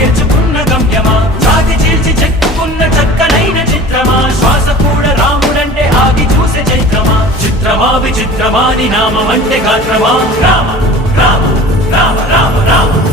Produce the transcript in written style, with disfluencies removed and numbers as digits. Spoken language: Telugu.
చేర్చుకున్న గమ్యమా, జాతి చీల్చి చెక్కుకున్న చక్కనైన చిత్రమా, శ్వాస కూడా రాముడంటే ఆగి చూసే చైత్రమా, చిత్రమా విచిత్రమా నీ నామమంటే గాత్రమా, రామ రామ రామ రామ రామ.